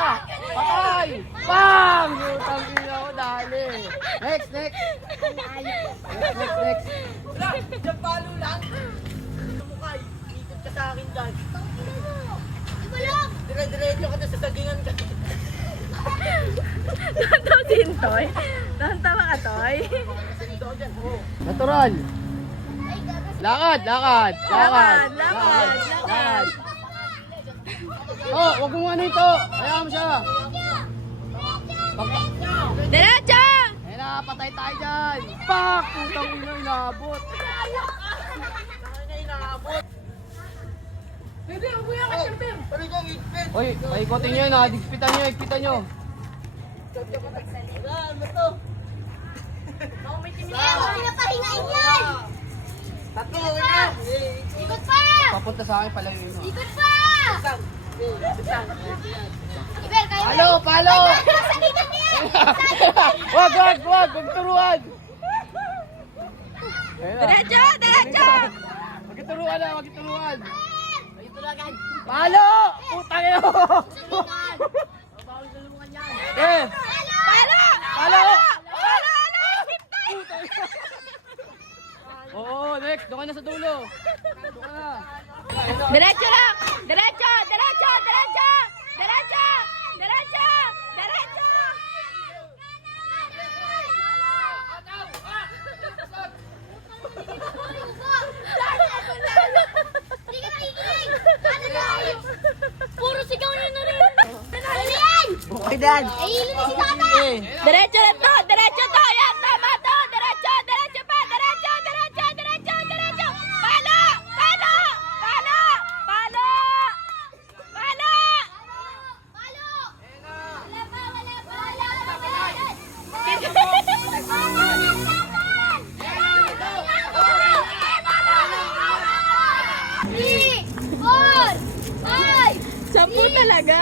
Patay! Bang! Utang ina ko, dali. Next, next. Next. Wala, dyan palo lang. Sumukay, ikot ka sa akin dyan. Dire-diretso ka na sa sagingan ka. Tantaw din, Toy. Tantawa ka, Toy. Natural. Lakad. Oh, wag mo ano ito. Hayaan mo siya. Diretso! Ayun na, patay tayo dyan. Pak! Putang ina, inabot. Hindi, ang buya ka, Siyempre. Pari kong igpit. Oy, paikotin nyo yun ha. Digpitan nyo. Wala, ano to? Pinapahingain yan! Tatlo, wala. Ikot pa! Papunta sa akin, palayo yun. Ikot pa! Ibel, kaya Palo! Nasa likod niya! Wag, magturuan. Ayun na. Diretso! Magturuan. Palo! Putang ina mo! Eh! Palo! Oo, next. Doon ka na sa dulo. Doon ka na. Diretso lang! Diretso! Hindi ka nakikinig! Ano na? Puro sigaw na rin! Ano yan? Okay, Dan. Ay, hilo na si Tata! Diretso lang to! Diretso to! Yan! Tama to! Diretso pa! Diretso! Palo! Palo! Three, 4, 5, 10 talaga?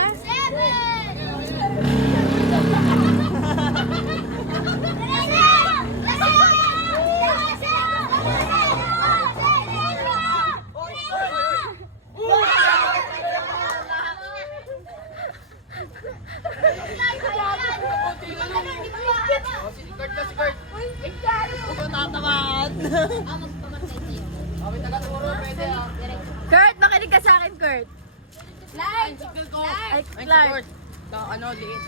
Si Kurt. Tatamaan. Kami taga-turo, pwede ah. Kurt, makinig ka sa akin, Kurt. Like! Ay, Clark. Liit.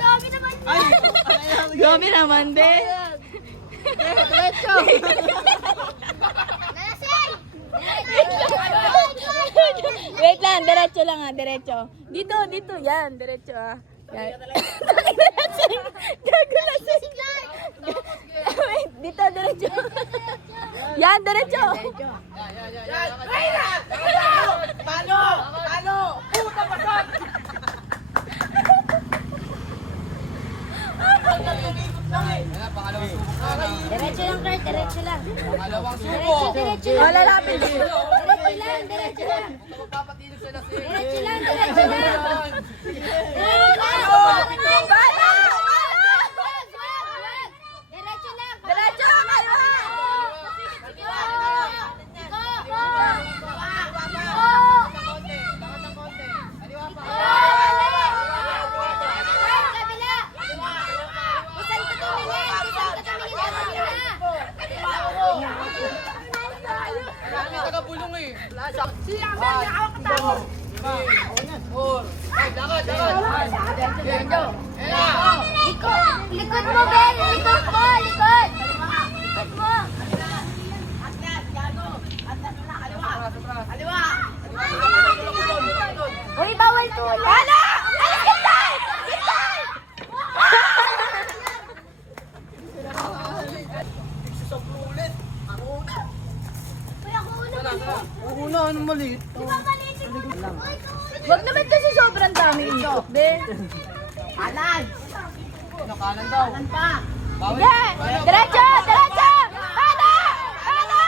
Dami naman yun! Grabe naman, be. Diretso. Lasing! Wait lang, diretso lang ha, diretso. Dito, yan, diretso ha. Yan. Gago lasing. Wait, dito, diretso. Yan, diretso. Palo! Puta pasok! Pangalawang subok na. Diretso lang, Kurt. Diretso lang. Pangalawang subok. Diretso lang. Wala lapit. Diretso lang. Diretso lang. Magpapatilog sa lasing. Diretso lang. Diretso lang. Diretso lang. Diretso kayo. Kami taga-bulong eh. Likod mo, Ben! Likod mo! Likod! Likod mo! Uy, bawal tulad! Hala! Ay, gitay! Gitay! ulit. Ako una. Uy, ako una. Una, anong maliit? Di ba maliit yung una? Uy, Wag naman kasi sobrang dami ikot, be. Kanan! Kanan daw. Kanan pa! Bawal. Sige! Diretso! Diretso! Hala! Hala!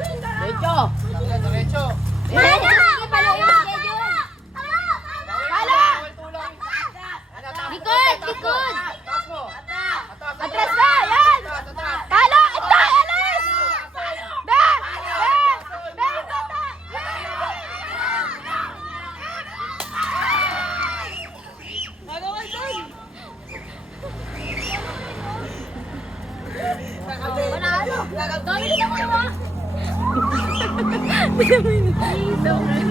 Ina. Diretso! Diretso. Sige, palo yung schedule. Hala! Likod! Likod! Taas mo. Atras na! Yan! Tingnan mo yun.